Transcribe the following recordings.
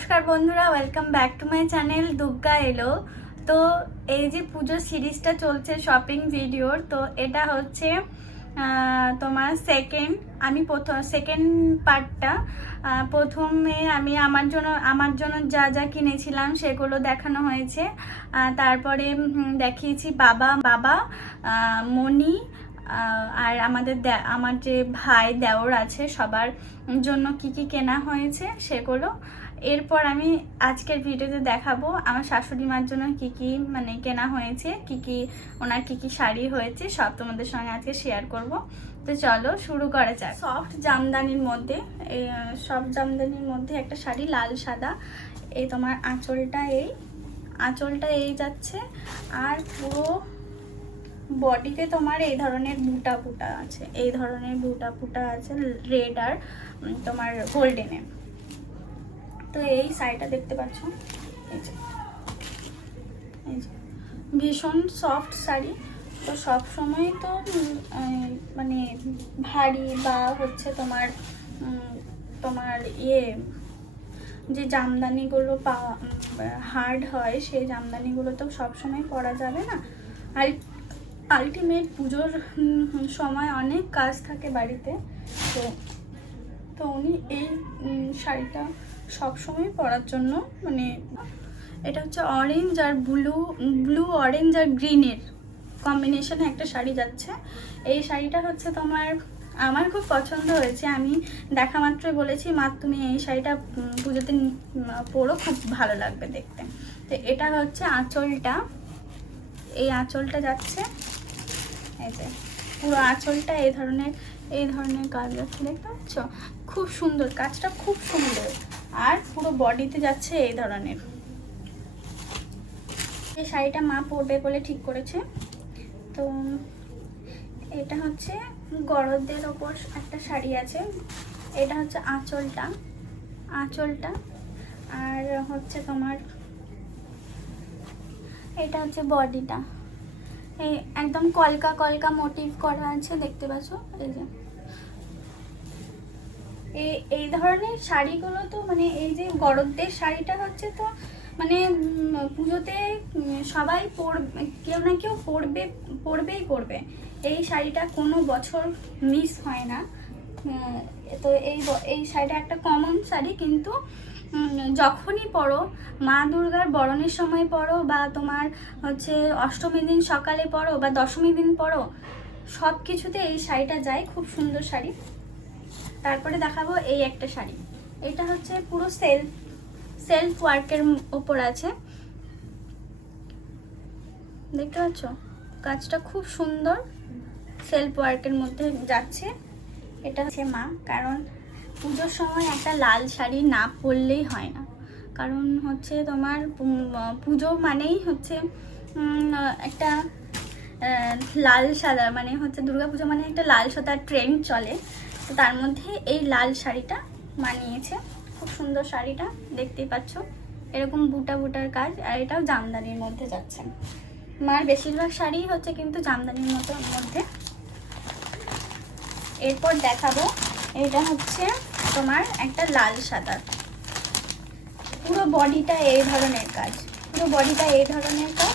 নমস্কার বন্ধুরা welcome back to my channel Dugga এলো। তো এই যে পুজো সিরিজটা চলছে শপিং ভিডিওর তো এটা হচ্ছে তোমার সেকেন্ড আমি প্রথম সেকেন্ড পার্টটা প্রথমে আমি আমার জন্য আমার জন্য যা যা কিনেছিলাম সেগুলো দেখানো হয়েছে। তারপরে দেখিয়েছি বাবা বাবা মণি আর আমাদের আমার যে ভাই দেওর আছে, সবার জন্য কি কি কেনা হয়েছে সেগুলো। এরপর আমি আজকের ভিডিওতে দেখাবো আমার শাশুড়ি মার জন্য কি কি মানে কেনা হয়েছে, কি কি, ওনার কি কি শাড়ি হয়েছে, সব তোমাদের সঙ্গে আজকে শেয়ার করব। তো চলো শুরু করা যাক। সফট জামদানির মধ্যে সব জামদানির মধ্যে একটা শাড়ি, লাল সাদা। এই তোমার আঁচলটা এই আঁচলটা এই যাচ্ছে, আর পুরো বডিতে তোমার এই ধরনের বুটা বুটা আছে, এই ধরনের বুটা বুটা আছে, রেড আর তোমার গোল্ডেনে তো এই শাড়িটা দেখতে পাচ্ছ? এই ভীষণ সফট শাড়ি। তো সব সময় তো মানে ভারী বা হচ্ছে তোমার তোমার ইয়ে যে জামদানিগুলো পাওয়া হার্ড হয়, সেই জামদানিগুলো তো সবসময় পরা যাবে না। আর আলটিমেট পুজোর সময় অনেক কাজ থাকে বাড়িতে। তো তো উনি এই শাড়িটা সবসময় পরার জন্য মানে এটা হচ্ছে অরেঞ্জ আর ব্লু ব্লু অরেঞ্জ আর গ্রিনের কম্বিনেশনে একটা শাড়ি যাচ্ছে। এই শাড়িটা হচ্ছে তোমার, আমার খুব পছন্দ হয়েছে। আমি দেখা মাত্রই বলেছি, মা, তুমি এই শাড়িটা পুজোতে পরো, খুব ভালো লাগবে দেখতে। তো এটা হচ্ছে আঁচলটা। এই আঁচলটা যাচ্ছে। এই যে, পুরো আঁচলটা এই ধরনের এই ধরনের কাজ যাচ্ছে দেখতে পাচ্ছ? খুব সুন্দর, কাজটা খুব সুন্দর। আর পুরো বডিতে যাচ্ছে এই ধরনের। এই শাড়িটা মা পরবে বলে ঠিক করেছে। তো এটা হচ্ছে গরদের ওপর একটা শাড়ি আছে। এটা হচ্ছে আঁচলটা আঁচলটা। আর হচ্ছে তোমার, এটা হচ্ছে বডিটা। এই একদম কলকা কলকা মোটিভ করা আছে, দেখতে পাচ্ছ? এই যে। এই এই ধরনের শাড়িগুলো তো মানে এই যে গরদদের শাড়িটা হচ্ছে তো মানে পুজোতে সবাই পরবে কেউ না কেউ পরবে, পরবেই পরবে। এই শাড়িটা কোনো বছর মিস হয় না। তো এই এই শাড়িটা একটা কমন শাড়ি, কিন্তু যখনই পরো মা দুর্গার বরণের সময় পরো বা তোমার হচ্ছে অষ্টমী দিন সকালে পরো বা দশমী দিন পরো সব কিছুতে এই শাড়িটা যায়, খুব সুন্দর শাড়ি। তারপরে দেখাবো এই একটা শাড়ি। এটা হচ্ছে পুরো সেলফ সেলফ ওয়ার্কের ওপর আছে। দেখতে পাচ্ছ? কাজটা খুব সুন্দর। সেলফ ওয়ার্কের মধ্যে যাচ্ছে। এটা হচ্ছে মা, কারণ পুজোর সময় একটা লাল শাড়ি না পরলেই হয় না। কারণ হচ্ছে তোমার পুজো মানেই হচ্ছে একটা লাল সাদা মানে হচ্ছে দুর্গাপুজো মানে একটা লাল সাদা ট্রেন্ড চলে। তো তার মধ্যে এই লাল শাড়িটা মানিয়েছে। খুব সুন্দর শাড়িটা, দেখতেই পাচ্ছ। এরকম বুটা বুটার কাজ, আর এটাও জামদানির মধ্যে যাচ্ছে। মার বেশিরভাগ শাড়ি হচ্ছে কিন্তু জামদানির মতো, মধ্যে। এরপর দেখাবো, এটা হচ্ছে তোমার একটা লাল সাদা। পুরো বডিটা এই ধরনের কাজ। পুরো বডিটা এই ধরনের কাজ।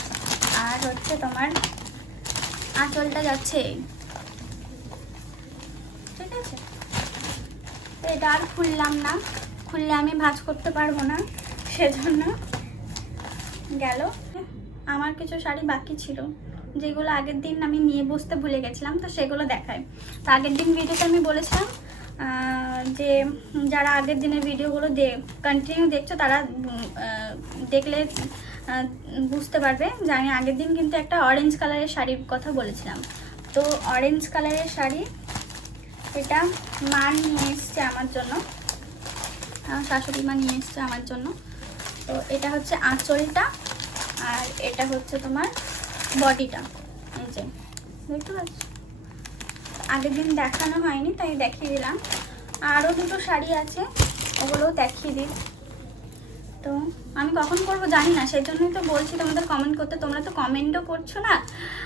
আর হচ্ছে তোমার আঁচলটা যাচ্ছে ঠিক আছে? তো এটা আর খুললাম না। খুললে আমি ভাজ করতে পারব না। সেজন্য গেল। আমার কিছু শাড়ি বাকি ছিল। যেগুলো আগের দিন আমি নিয়ে বসতে ভুলে গেছিলাম, তো সেগুলো দেখায় তো আগের দিন ভিডিওতে আমি বলেছিলাম যে যারা আগের দিনের ভিডিওগুলো দে কন্টিনিউ দেখছ, তারা দেখলে বুঝতে পারবে যে আমি আগের দিন কিন্তু একটা অরেঞ্জ কালারের শাড়ির কথা বলেছিলাম। তো অরেঞ্জ কালারের শাড়ি, এটা মা নিয়ে এসছে আমার জন্য। শাশুড়ি মা নিয়ে এসছে আমার জন্য। তো এটা হচ্ছে আঁচলটা, আর এটা হচ্ছে তোমার বডিটা। এই যে, দেখতে পাচ্ছ? আগের দিন দেখানো হয়নি, তাই দেখিয়ে দিলাম। আরও দুটো শাড়ি আছে, ওগুলোও দেখিয়ে দিই। তো আমি কখন করব জানি না সেই জন্যই তো বলছি তোমাদের কমেন্ট করতে। তোমরা তো কমেন্টও করছ না,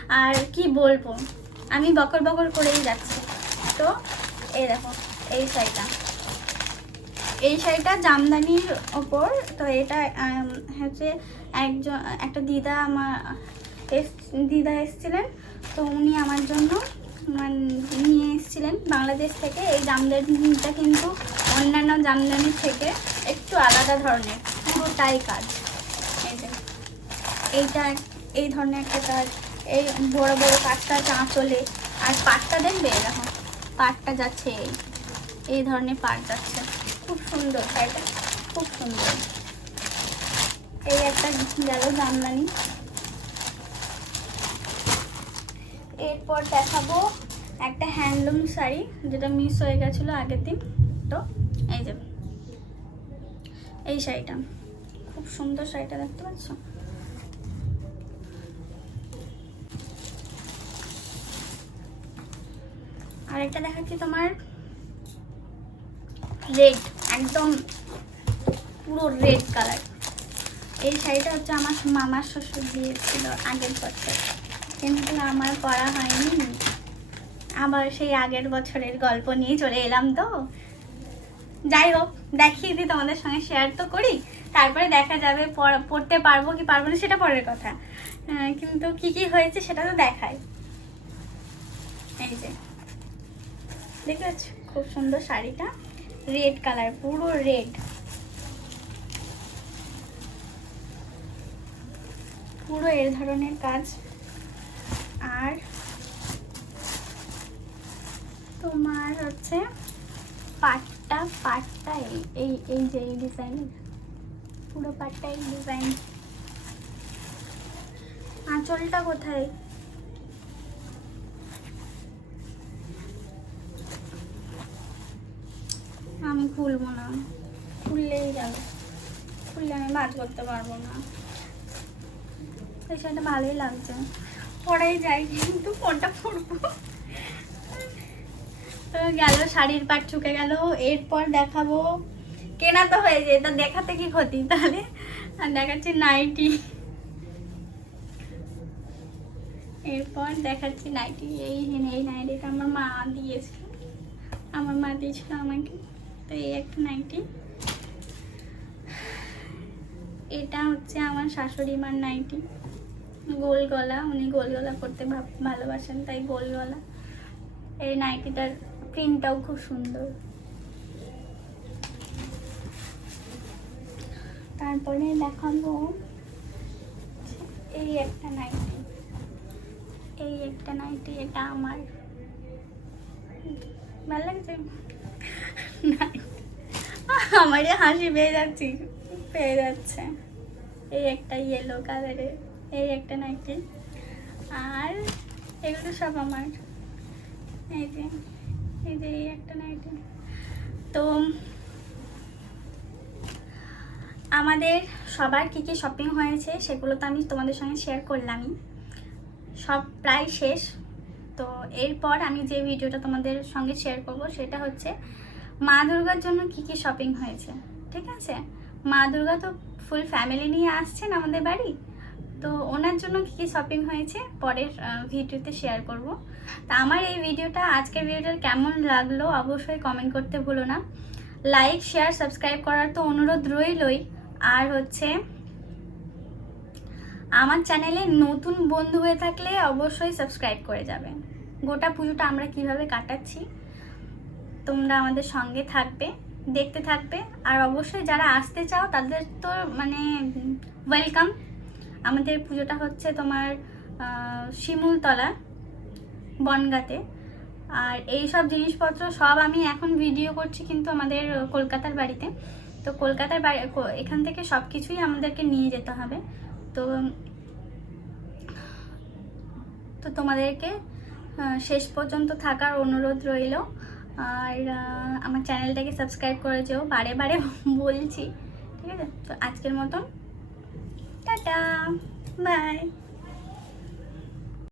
আর কি বলব? আমি বকর বকর করেই যাচ্ছি। তো এই দেখো, এই শাড়িটা। এই শাড়িটা জামদানির ওপর, তো এটা হচ্ছে একজন, একটা দিদা আমার এস- দিদা এসেছিলেন, তো উনি আমার জন্য নিয়ে এসেছিলেন বাংলাদেশ থেকে। এই জামদানিটা কিন্তু অন্যান্য জামদানির থেকে একটু আলাদা ধরনের পুরোটাই কাজ। এইটা, এই ধরনের একটা কাজ এই বড় বড় কাজটা চাঁচলে আর পাটটা দেখবে এরকম, পাটটা যাচ্ছে এই এই ধরনের পাট যাচ্ছে। খুব সুন্দর শাড়িটা খুব সুন্দর। এই একটা গেল জামদানি। এরপর দেখাবো একটা হ্যান্ডলুম শাড়ি, যেটা মিস হয়ে গেছিল আগের দিন। তো, এই যে, এই শাড়িটা। খুব সুন্দর শাড়িটা, দেখতে পাচ্ছ? আর একটা দেখাচ্ছি তোমার রেড একদম পুরো রেড কালার এই শাড়িটা হচ্ছে আমার মামার শ্বশুর দিয়েছিল আগের বছর। কিন্তু আমার পরা হয়নি। আবার সেই আগের বছরের গল্প নিয়ে চলে এলাম তো। যাই হোক, দেখিয়ে দিই তোমাদের সঙ্গে শেয়ার তো করি। তারপরে দেখা যাবে পড়- পড়তে পারব কি পারব না, সেটা পরের কথা। কিন্তু কি কি হয়েছে সেটা তো দেখাই। এই যে, দেখতে খুব সুন্দর শাড়িটা। রেড কালার পুরো রেড পুরো এর ধরনের কাজ আর তোমার হচ্ছে পাটটা পাটটা এই এই যে এই ডিজাইন পুরো পাটটা এই ডিজাইন আঁচলটা কোথায়? আমি খুলবো না। খুললেই গেল খুললে আমি ভাজ করতে পারব না। শাড়িটা ভালোই লাগছে। পরাই যায়, কিন্তু কোনটা পরবো তো গেল, শাড়ির পাট চুকে গেল, এরপর দেখাবো। কেনা তো হয়ে যায়, তা দেখাতে কি ক্ষতি? তাহলে আর দেখাচ্ছি নাইটি। এরপর দেখাচ্ছি নাইটি, এই এই নাইটিটা আমার মা দিয়েছিল। আমার মা দিয়েছিল আমাকে, তো এই একটা নাইটি। এটা হচ্ছে আমার শাশুড়ি মার নাইটি। গোল গলা উনি গোল গলা করতে ভালোবাসেন, তাই গোল গলা এই নাইটিটার প্রিন্টটাও খুব সুন্দর। তারপরে দেখাবো এই একটা নাইটি। এই একটা নাইটি, এটা আমার। ভালো লাগছে। আমারই হাসি পেয়ে যাচ্ছি, পেয়ে যাচ্ছে। এই একটা ইয়েলো কালারের এই একটা নাইটি। আর এগুলো সব আমার। এই যে এই যে এই একটা নাইটি। তো আমাদের সবার কী কী শপিং হয়েছে সেগুলো তো আমি তোমাদের সঙ্গে শেয়ার করলামই। সব প্রায় শেষ। তো এরপর আমি যে ভিডিওটা তোমাদের সঙ্গে শেয়ার করব সেটা হচ্ছে মা দুর্গার জন্য কি কি শপিং হয়েছে। ঠিক আছে? মা দুর্গা তো ফুল ফ্যামিলি নিয়ে আসছেন আমাদের বাড়ি। তো ওনার জন্য কি কি শপিং হয়েছে পরের ভিডিওতে শেয়ার করব। তা আমার এই ভিডিওটা, আজকের ভিডিওটা কেমন লাগল অবশ্যই কমেন্ট করতে ভুলো না। লাইক শেয়ার সাবস্ক্রাইব করার তো অনুরোধ রইলই। আর হচ্ছে, আমার চ্যানেলে নতুন বন্ধু হয়ে থাকলে অবশ্যই সাবস্ক্রাইব করে যাবে গোটা পুজোটা আমরা কীভাবে কাটাচ্ছি, তোমরা আমাদের সঙ্গে থাকবে, দেখতে থাকবে। আর অবশ্যই যারা আসতে চাও, তাদের তো মানে ওয়েলকাম আমাদের পুজোটা হচ্ছে তোমার শিমুলতলা, বনগাতে। আর এই সব জিনিসপত্র সব আমি এখন ভিডিও করছি কিন্তু আমাদের কলকাতার বাড়িতে। তো কলকাতার বাড়ি এখান থেকে সব কিছুই আমাদেরকে নিয়ে যেতে হবে। তো তো তোমাদেরকে শেষ পর্যন্ত থাকার অনুরোধ রইল। আর আমার চ্যানেলটাকে সাবস্ক্রাইব করে যেও। বারে বারে বলছি, ঠিক আছে? তো আজকের মতন টাটা বাই